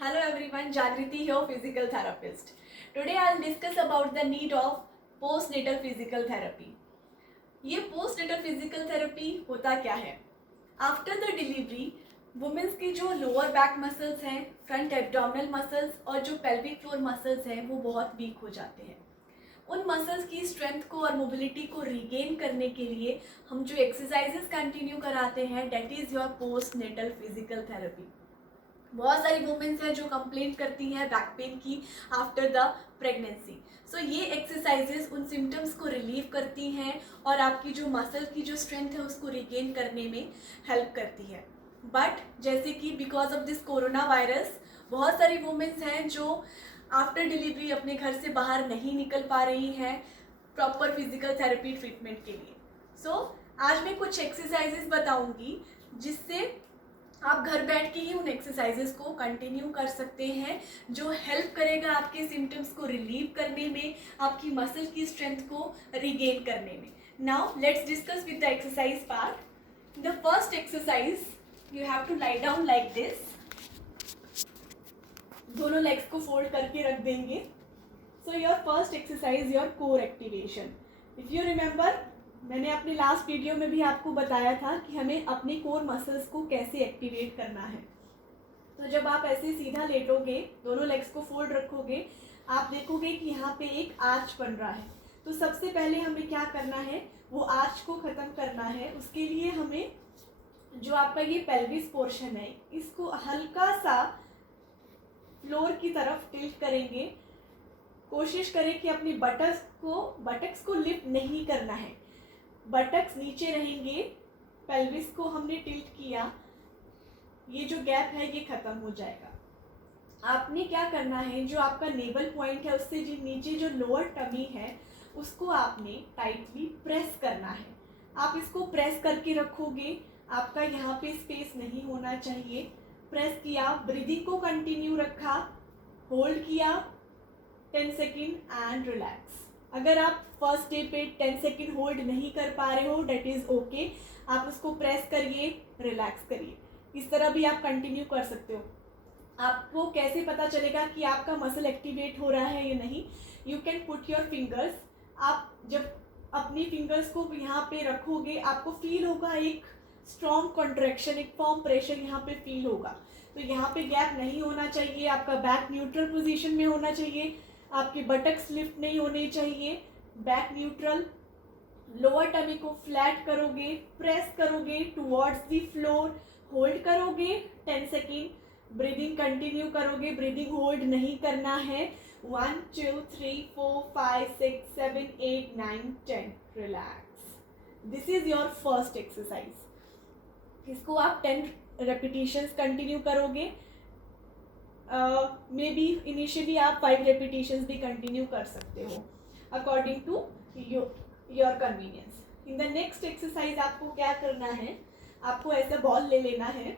Hello everyone, Jagriti here, physical therapist. Today I'll discuss about the need of postnatal physical therapy. ये postnatal physical therapy होता क्या है? After the delivery, women's की जो lower back muscles हैं, front abdominal muscles और जो pelvic floor muscles हैं वो बहुत वीक हो जाते हैं. उन मसल्स की स्ट्रेंथ को और मोबिलिटी को रिगेन करने के लिए हम जो एक्सरसाइजेस कंटिन्यू कराते हैं, that is your postnatal physical therapy. बहुत सारी वुमेन्स हैं जो कंप्लेंट करती हैं बैक पेन की आफ्टर द प्रेगनेंसी. सो ये एक्सरसाइजेस उन सिम्टम्स को रिलीव करती हैं और आपकी जो मसल की जो स्ट्रेंथ है उसको रिगेन करने में हेल्प करती है. बट जैसे कि because of this corona virus बहुत सारी वुमेन्स हैं जो आफ्टर डिलीवरी अपने घर से बाहर नहीं निकल पा रही हैं प्रॉपर फिजिकल थेरेपी ट्रीटमेंट के लिए. आज मैं कुछ एक्सरसाइजेस बताऊंगी जिससे आप घर बैठ के ही उन एक्सरसाइजेस को कंटिन्यू कर सकते हैं, जो हेल्प करेगा आपके सिम्टम्स को रिलीव करने में, आपकी मसल की स्ट्रेंथ को रिगेन करने में. Now let's discuss with the exercise part. The first exercise, you have to lie down like this. दोनों लेग्स को फोल्ड करके रख देंगे. So your first exercise, your core activation. If you remember, मैंने अपने लास्ट वीडियो में भी आपको बताया था कि हमें अपने कोर मसल्स को कैसे एक्टिवेट करना है. तो जब आप ऐसे सीधा लेटोगे, दोनों लेग्स को फोल्ड रखोगे, आप देखोगे कि यहाँ पे एक आर्च बन रहा है. तो सबसे पहले हमें क्या करना है, वो आर्च को ख़त्म करना है. उसके लिए हमें जो आपका ये पेल्विस पोर्शन है इसको हल्का सा फ्लोर की तरफ टिल्ट करेंगे. कोशिश करें कि अपनी बटक्स को लिफ्ट नहीं करना है. बटक्स नीचे रहेंगे. पेल्विस को हमने टिल्ट किया, ये जो गैप है ये ख़त्म हो जाएगा. आपने क्या करना है, जो आपका नेवल पॉइंट है उससे जो नीचे जो लोअर टमी है उसको आपने टाइटली प्रेस करना है. आप इसको प्रेस करके रखोगे, आपका यहाँ पे स्पेस नहीं होना चाहिए. प्रेस किया, ब्रीदिंग को कंटिन्यू रखा, होल्ड किया 10 सेकेंड एंड रिलैक्स. अगर आप फर्स्ट डे पे 10 सेकेंड होल्ड नहीं कर पा रहे हो, डेट इज़ ओके. आप उसको प्रेस करिए, रिलैक्स करिए. इस तरह भी आप कंटिन्यू कर सकते हो. आपको कैसे पता चलेगा कि आपका मसल एक्टिवेट हो रहा है या नहीं? You can put your fingers. आप जब अपनी फिंगर्स को यहाँ पे रखोगे, आपको फील होगा एक स्ट्रॉन्ग कॉन्ट्रैक्शन, एक फर्म प्रेशर यहाँ पे फील होगा. तो यहाँ पे गैप नहीं होना चाहिए. आपका बैक न्यूट्रल पोजीशन में होना चाहिए. आपके बटक्स लिफ्ट नहीं होने चाहिए. Back neutral. लोअर टमी को फ्लैट करोगे, प्रेस करोगे टुवर्ड्स द फ्लोर, होल्ड करोगे 10 सेकेंड. ब्रीदिंग कंटिन्यू करोगे, ब्रीदिंग होल्ड नहीं करना है. 1 2 3 4 5 6 7 8 9 10. Relax. This is your first exercise. इसको आप 10 रेपिटेशंस कंटिन्यू करोगे. मे बी इनिशियली आप 5 रेपिटेशंस भी कंटिन्यू कर सकते हो according to your convenience. In the next exercise आपको क्या करना है, आपको ऐसा बॉल ले लेना है.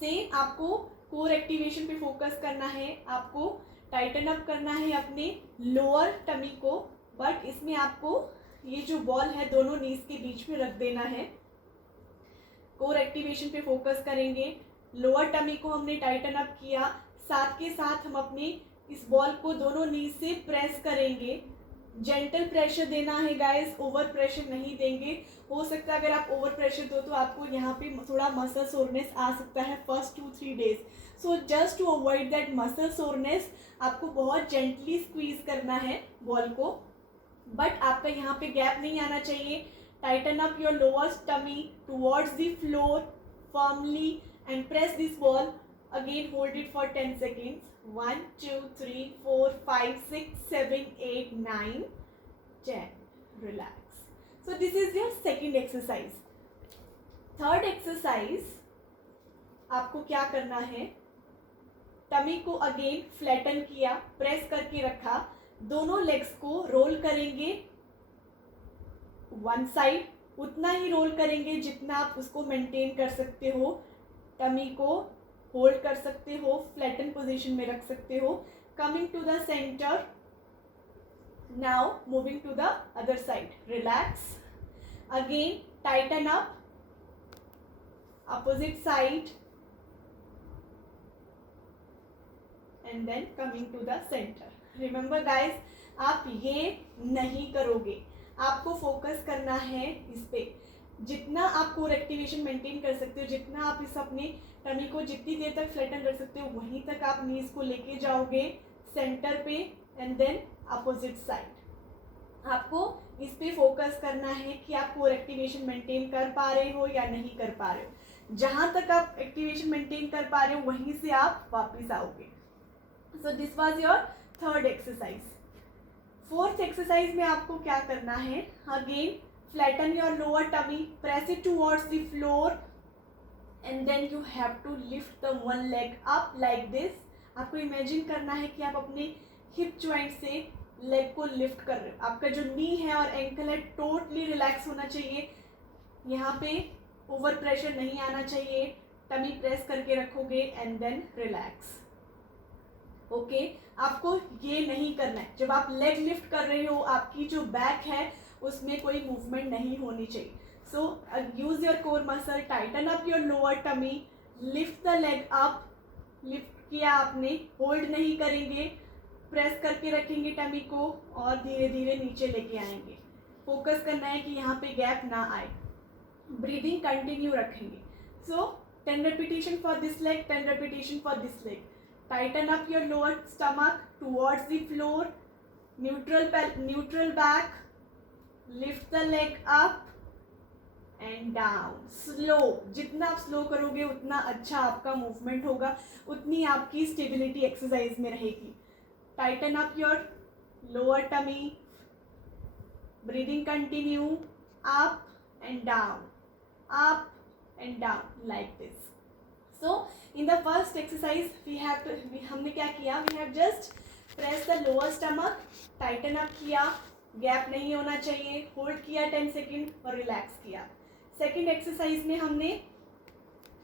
से आपको कोर एक्टिवेशन पे फोकस करना है. आपको टाइटन अप करना है अपने लोअर टमी को. बट इसमें आपको ये जो बॉल है दोनों नीज के बीच में रख देना है. कोर एक्टिवेशन पे फोकस करेंगे. लोअर टमी को हमने टाइटन अप किया, साथ के साथ हम अपने इस बॉल को दोनों नीज से प्रेस करेंगे. जेंटल प्रेशर देना है गाइस, ओवर प्रेशर नहीं देंगे. हो सकता है अगर आप ओवर प्रेशर दो तो आपको यहाँ पे थोड़ा मसल सोरनेस आ सकता है first 2-3 days. So just to avoid that muscle soreness आपको बहुत जेंटली स्क्वीज करना है बॉल को. बट आपका यहाँ पे गैप नहीं आना चाहिए. Tighten up your lower tummy towards the floor firmly and press this ball. Again hold it for 10 seconds. 1 2 3 4 5 6 7 8 9 10. Relax. So this is your second exercise. Third exercise, आपको क्या करना है, टमी को अगेन फ्लैटन किया, press करके रखा, दोनों legs को रोल करेंगे वन साइड. उतना ही रोल करेंगे जितना आप उसको मेंटेन कर सकते हो. टमी को होल्ड कर सकते हो, फ्लैटन पोजीशन में रख सकते हो. Coming to the centre. Now moving to the other side. Relax. Again tighten up, opposite side. and then coming to the center. Remember guys, आप ये नहीं करोगे, आपको फोकस करना है इस पे. जितना आप कोर एक्टिवेशन मेंटेन कर सकते हो, जितना आप इस अपने टमी को जितनी देर तक फ्लैटन रख सकते हो, वहीं तक आप नीज को लेके जाओगे सेंटर पे एंड देन अपोजिट साइड. आपको इस पे फोकस करना है कि आप कोर एक्टिवेशन मेंटेन कर पा रहे हो या नहीं कर पा रहे हो. जहाँ तक आप एक्टिवेशन मेंटेन कर पा रहे हो वहीं से आप वापस आओगे. So this was your third exercise. Fourth exercise में आपको क्या करना है, again flatten your lower tummy, press it towards the floor and then you have to lift the one leg up like this. आपको इमेजिन करना है कि आप अपने हिप जॉइंट से लेग को लिफ्ट कर रहे हो. आपका जो नी है और एंकल है टोटली रिलैक्स होना चाहिए. यहाँ पे ओवर प्रेशर नहीं आना चाहिए. टमी प्रेस करके रखोगे एंड देन रिलैक्स. ओके, आपको ये नहीं करना है. जब आप लेग लिफ्ट कर रहे हो आपकी जो बैक है उसमें कोई मूवमेंट नहीं होनी चाहिए. So use your core muscle, tighten up your lower tummy, lift the leg up. Lift किया आपने, होल्ड नहीं करेंगे, प्रेस करके रखेंगे टमी को और धीरे धीरे नीचे लेके आएंगे. फोकस करना है कि यहाँ पे गैप ना आए. ब्रीदिंग कंटिन्यू रखेंगे. सो 10 repetition for this leg, 10 repetition for this leg. Tighten up your lower stomach towards the floor, neutral back, lift the leg up and down. Slow, जितना आप स्लो करोगे उतना अच्छा आपका मूवमेंट होगा, उतनी आपकी स्टेबिलिटी एक्सरसाइज में रहेगी. Tighten up your lower tummy, breathing continue, up and down, up and down like this. So in the first exercise हमने क्या किया, we have just press the lower stomach, tighten up किया, gap नहीं होना चाहिए, hold किया 10 second और relax किया. सेकेंड एक्सरसाइज में हमने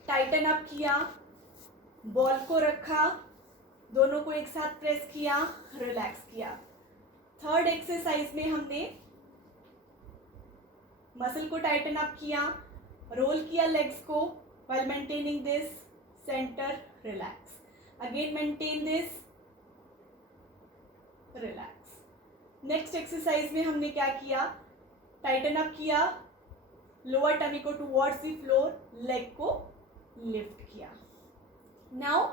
टाइटन अप किया, बॉल को रखा, दोनों को एक साथ प्रेस किया, रिलैक्स किया. थर्ड एक्सरसाइज में हमने मसल को टाइटन अप किया, रोल किया लेग्स को while maintaining this, center, relax. Again maintain this, relax. Next exercise में हमने क्या किया, टाइटन अप किया, लोअर टमी को टुवर्ड्स द फ्लोर, लेग को लिफ्ट किया. Now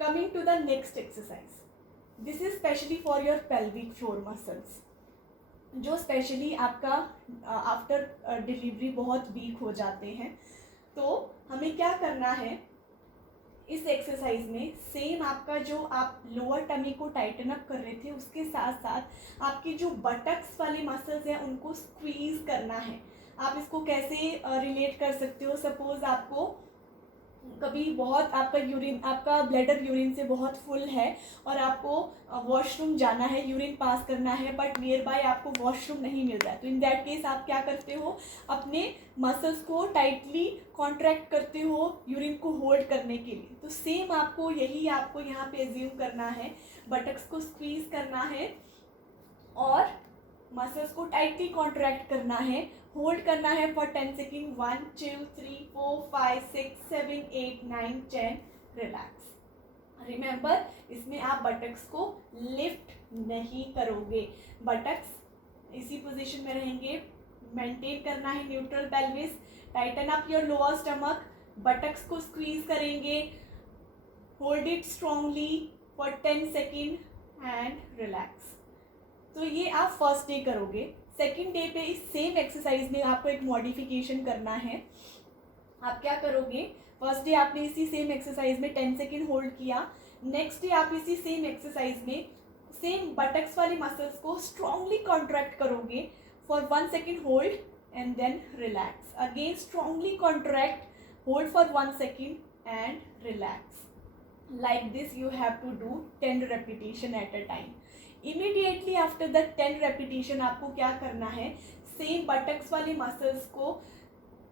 coming to the next exercise. This is specially for your pelvic floor muscles, जो specially आपका आफ्टर डिलीवरी बहुत वीक हो जाते हैं. तो हमें क्या करना है इस एक्सरसाइज में, सेम आपका जो आप लोअर टमी को टाइटन अप कर रहे थे उसके साथ साथ आपकी जो बटक्स वाले मसल्स हैं उनको स्क्वीज करना है. आप इसको कैसे रिलेट कर सकते हो, सपोज आपको कभी बहुत आपका यूरिन, आपका ब्लैडर यूरिन से बहुत फुल है और आपको वॉशरूम जाना है, यूरिन पास करना है, बट नियर बाय आपको वॉशरूम नहीं मिल रहा है. तो इन दैट केस आप क्या करते हो, अपने मसल्स को टाइटली कॉन्ट्रैक्ट करते हो यूरिन को होल्ड करने के लिए. तो सेम आपको यही आपको यहाँ पे एज्यूम करना है, बटक्स को स्क्वीज करना है और मसल्स को टाइटली कॉन्ट्रैक्ट करना है, होल्ड करना है फॉर 10 सेकेंड. 1 2 3 4 5 6 7 8 9 10, रिलैक्स. रिमेंबर, इसमें आप बटक्स को लिफ्ट नहीं करोगे, बटक्स इसी पोजीशन में रहेंगे. मेंटेन करना है neutral pelvis. Titan up your lower stomach, buttocks को स्क्वीज करेंगे, hold it strongly for 10 second and relax. तो ये आप फर्स्ट डे करोगे. सेकेंड डे पे इस सेम एक्सरसाइज में आपको एक मॉडिफिकेशन करना है. आप क्या करोगे, फर्स्ट डे आपने इसी सेम एक्सरसाइज में 10 सेकेंड होल्ड किया. नेक्स्ट डे आप इसी सेम एक्सरसाइज में सेम बटक्स वाले मसल्स को स्ट्रांगली कॉन्ट्रैक्ट करोगे for 1 second hold and then relax. Again strongly contract, hold for 1 second and relax. Like this you have to do 10 repetition at a time. Immediately after the 10 repetition आपको क्या करना है, same buttocks वाले muscles को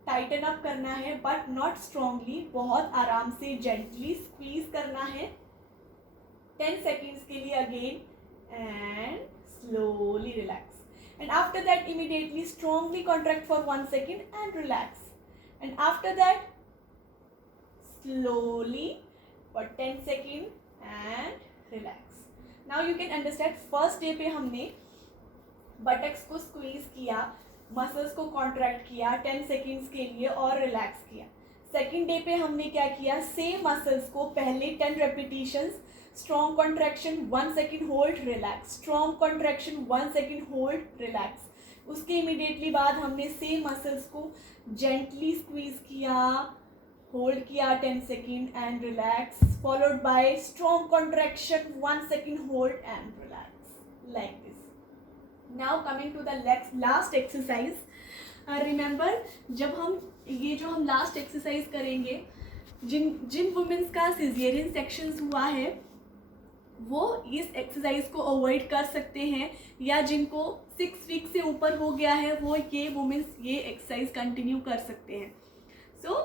Titan up करना है but not strongly, बहुत आराम से जेंटली स्क्वीज करना है 10 सेकेंड्स के लिए again and slowly relax. And after that immediately strongly contract for 1 second and relax. And after that slowly for 10 seconds and relax. Now you can understand, first day पे हमने buttocks को squeeze किया, muscles को contract किया 10 seconds के लिए और relax किया। सेकेंड डे पे हमने क्या किया, सेम मसल्स को पहले 10 repetitions, strong contraction 1 second hold relax, strong contraction 1 second hold relax. उसके इमीडिएटली बाद हमने सेम मसल्स को जेंटली स्क्वीज किया, होल्ड किया 10 second and relax, followed by strong contraction 1 second hold and relax, like this. Now coming to the last exercise, remember जब हम जो हम लास्ट एक्सरसाइज करेंगे, जिन वुमेन्स का सिजेरियन सेक्शंस हुआ है वो इस एक्सरसाइज को अवॉइड कर सकते हैं, या जिनको 6 वीक से ऊपर हो गया है वो ये वुमेन्स ये एक्सरसाइज कंटिन्यू कर सकते हैं। सो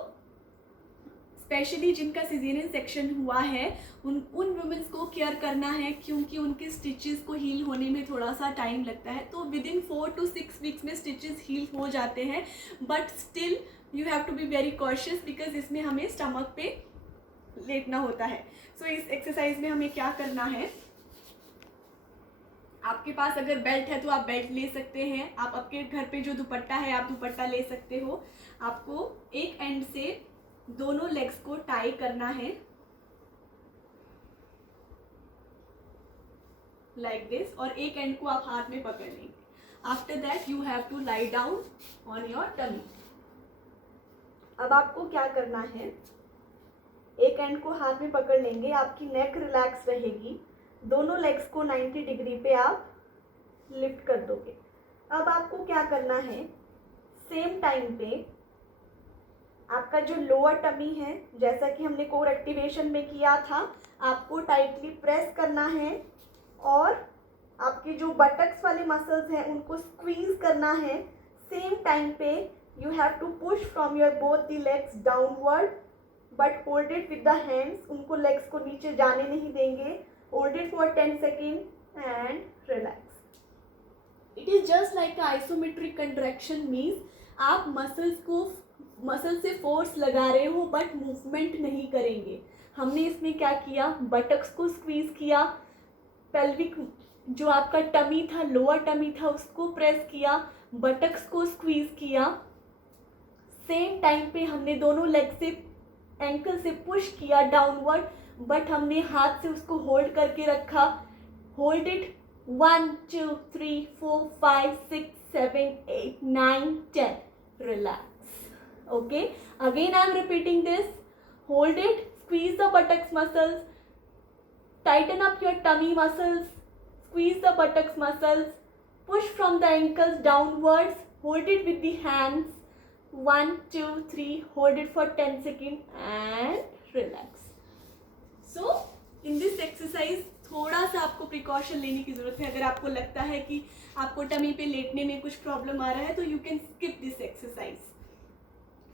स्पेशली जिनका सिजेरियन सेक्शन हुआ है उन वुमेन्स को केयर करना है, क्योंकि उनके स्टिचेस को हील होने में थोड़ा सा टाइम लगता है। तो विद इन 4 to 6 वीक्स में स्टिचेस हील हो जाते हैं, but still you have to be very cautious because इसमें हमें स्टमक पे लेटना होता है। सो इस एक्सरसाइज में हमें क्या करना है, आपके पास अगर बेल्ट है तो आप बेल्ट ले सकते हैं, आप आपके घर पे जो दुपट्टा है आप दुपट्टा ले सकते हो। आपको एक एंड से दोनों लेग्स को टाई करना है लाइक दिस, और एक एंड को आप हाथ में पकड़ लेंगे। After that you have to lie down on your tummy. अब आपको क्या करना है, एक एंड को हाथ में पकड़ लेंगे, आपकी नेक रिलैक्स रहेगी, दोनों लेग्स को 90 डिग्री पे आप लिफ्ट कर दोगे। अब आपको क्या करना है, सेम टाइम पे आपका जो लोअर टमी है, जैसा कि हमने कोर एक्टिवेशन में किया था, आपको टाइटली प्रेस करना है और आपके जो बटक्स वाले मसल्स हैं उनको स्क्वीज करना है। सेम टाइम पे you have to push from your both the legs downward, but hold it with the hands, उनको लेग्स को नीचे जाने नहीं देंगे। Hold it for 10 second and relax. It is just like isometric contraction, means आप muscle से force लगा रहे हो बट मूवमेंट नहीं करेंगे। हमने इसमें क्या किया, बटक्स को स्क्वीज किया, पेल्विक जो आपका टमी था, लोअर टमी था, उसको प्रेस किया, बटक्स को स्क्वीज किया। सेम टाइम पे हमने दोनों लेग से एंकल से पुश किया डाउनवर्ड, बट हमने हाथ से उसको होल्ड करके रखा। Hold it 1 2 3 4 5 6 7 8 9 10, relax. Okay, again I am repeating this. Hold it, squeeze the buttocks muscles, tighten up your tummy muscles, squeeze the buttocks muscles, push from the ankles downwards, hold it with the hands, 1 2 3, hold it for 10 seconds and relax. So in this exercise थोड़ा सा आपको precaution लेने की ज़रूरत है। अगर आपको लगता है कि आपको टमी पे लेटने में कुछ प्रॉब्लम आ रहा है तो you can skip this exercise.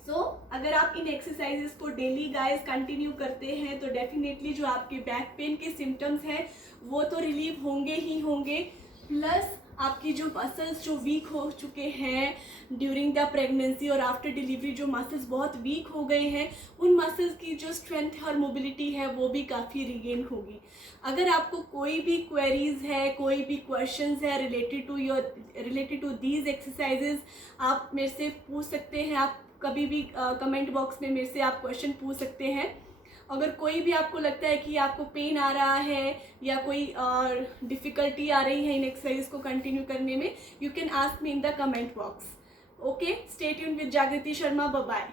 So अगर आप इन एक्सरसाइजेस को डेली गाइस कंटिन्यू करते हैं तो डेफिनेटली जो आपके बैक पेन के सिम्टम्स हैं वो तो रिलीव होंगे ही होंगे, प्लस आपकी जो मसल्स जो वीक हो चुके हैं ड्यूरिंग द प्रेगनेंसी और आफ्टर डिलीवरी, जो मसल्स बहुत वीक हो गए हैं, उन मसल्स की जो स्ट्रेंथ और मोबिलिटी है वो भी काफ़ी रिगेन होगी। अगर आपको कोई भी क्वेरीज है, कोई भी क्वेश्चंस है रिलेटेड टू दीज एक्सरसाइजेज, आप मेरे से पूछ सकते हैं। आप कभी भी कमेंट बॉक्स में मेरे से आप क्वेश्चन पूछ सकते हैं। अगर कोई भी आपको लगता है कि आपको पेन आ रहा है या कोई डिफ़िकल्टी आ रही है इन एक्सरसाइज को कंटिन्यू करने में, you can ask me in the comment box. Okay, stay tuned with जागृति शर्मा, बाय बाय।